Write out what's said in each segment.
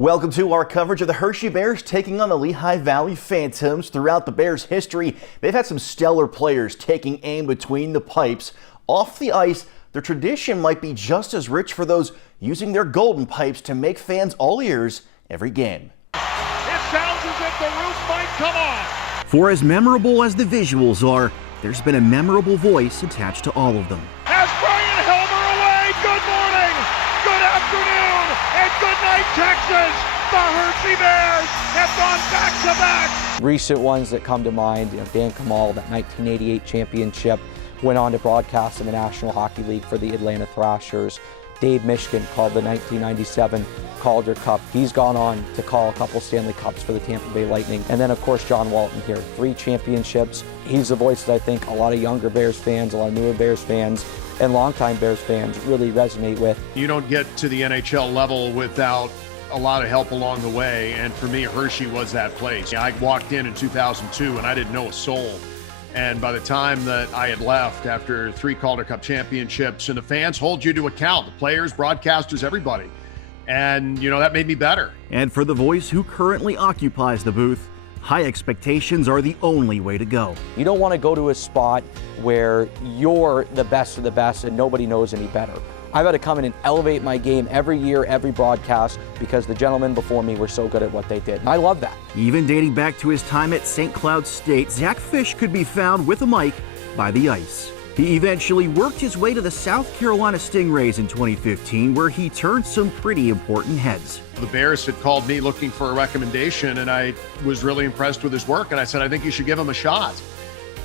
Welcome to our coverage of the Hershey Bears taking on the Lehigh Valley Phantoms. Throughout the Bears' history, they've had some stellar players taking aim between the pipes. Off the ice, their tradition might be just as rich for those using their golden pipes to make fans all ears every game. It sounds as if the roof might come off. For as memorable as the visuals are, there's been a memorable voice attached to all of them. As Brian Helmer away, good morning, good afternoon, and good night, Texas. The Hershey Bears have gone back-to-back. Recent ones that come to mind, Dan Kamal, that 1988 championship, went on to broadcast in the National Hockey League for the Atlanta Thrashers. Dave Mishkin called the 1997 Calder Cup. He's gone on to call a couple Stanley Cups for the Tampa Bay Lightning. And then, of course, John Walton here, 3 championships. He's the voice that I think a lot of younger Bears fans, a lot of newer Bears fans, and longtime Bears fans really resonate with. You don't get to the NHL level without a lot of help along the way, and for me, Hershey was that place. I walked in 2002 and I didn't know a soul. And by the time that I had left after 3 Calder Cup championships, and the fans hold you to account, the players, broadcasters, everybody. And, that made me better. And for the voice who currently occupies the booth, high expectations are the only way to go. You don't want to go to a spot where you're the best of the best and nobody knows any better. I've got to come in and elevate my game every year, every broadcast, because the gentlemen before me were so good at what they did. And I love that. Even dating back to his time at St. Cloud State, Zach Fisch could be found with a mic by the ice. He eventually worked his way to the South Carolina Stingrays in 2015, where he turned some pretty important heads. The Bears had called me looking for a recommendation, and I was really impressed with his work, and I said, I think you should give him a shot.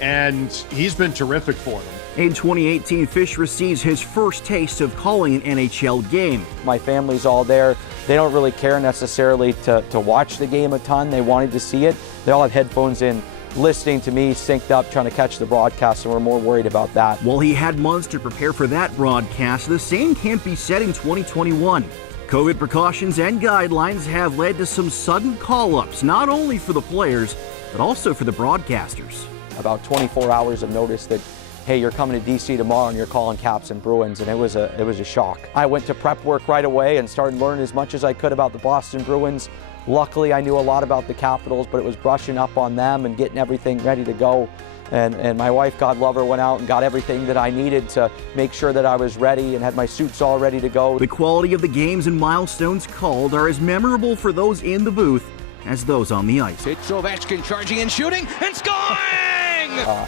And he's been terrific for them. In 2018, Fisch receives his first taste of calling an NHL game. My family's all there. They don't really care necessarily to watch the game a ton. They wanted to see it. They all have headphones in, listening to me, synced up, trying to catch the broadcast, and we're more worried about that. While he had months to prepare for that broadcast, the same can't be said in 2021. COVID precautions and guidelines have led to some sudden call-ups, not only for the players, but also for the broadcasters. About 24 hours of notice that, hey, you're coming to DC tomorrow and you're calling Caps and Bruins, and it was a shock. I went to prep work right away and started learning as much as I could about the Boston Bruins. Luckily, I knew a lot about the Capitals, but it was brushing up on them and getting everything ready to go. And my wife, God love her, went out and got everything that I needed to make sure that I was ready and had my suits all ready to go. The quality of the games and milestones called are as memorable for those in the booth as those on the ice. It's Ovechkin charging and shooting and scoring!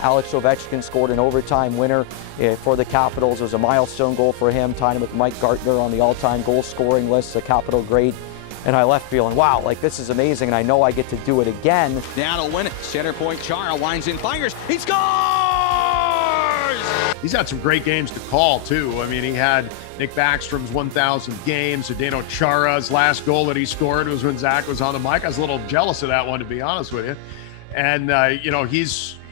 Alex Ovechkin scored an overtime winner for the Capitals. It was a milestone goal for him, tying him with Mike Gartner on the all-time goal scoring list, a Capital great. And I left feeling, wow, this is amazing, and I know I get to do it again. Now to win it, center point Chara winds in, fires, he scores! He's had some great games to call, too. I mean, he had Nick Backstrom's 1,000th game. Zdeno Chara's last goal that he scored was when Zach was on the mic. I was a little jealous of that one, to be honest with you. And,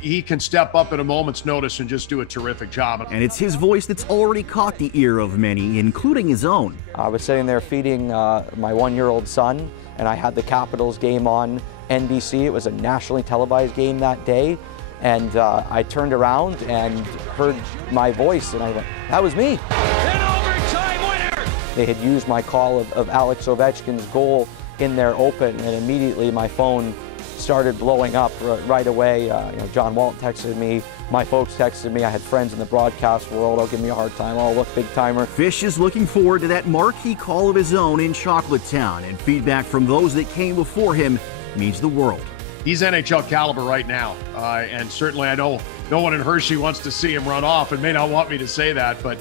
he can step up at a moment's notice and just do a terrific job. And it's his voice that's already caught the ear of many, including his own. I was sitting there feeding my 1-year-old son, and I had the Capitals game on NBC. It was a nationally televised game that day. And I turned around and heard my voice, and I went, that was me. An overtime winner! They had used my call of Alex Ovechkin's goal in their open, and immediately my phone started blowing up right away. John Walton texted me, my folks texted me, I had friends in the broadcast world, give me a hard time, look, big timer. Fisch is looking forward to that marquee call of his own in Chocolatetown, and feedback from those that came before him means the world. He's NHL caliber right now, and certainly I know no one in Hershey wants to see him run off and may not want me to say that, but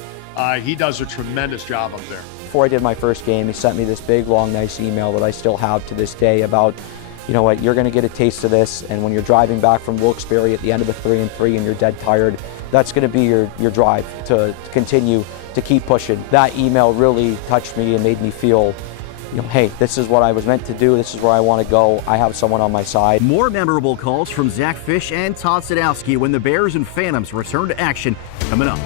he does a tremendous job up there. Before I did my first game, he sent me this big, long, nice email that I still have to this day about, you know what, you're going to get a taste of this, and when you're driving back from Wilkes-Barre at the end of a 3-3 and you're dead tired, that's going to be your drive to continue to keep pushing. That email really touched me and made me feel, hey, this is what I was meant to do, this is where I want to go, I have someone on my side. More memorable calls from Zach Fisch and Todd Sadowski when the Bears and Phantoms return to action coming up.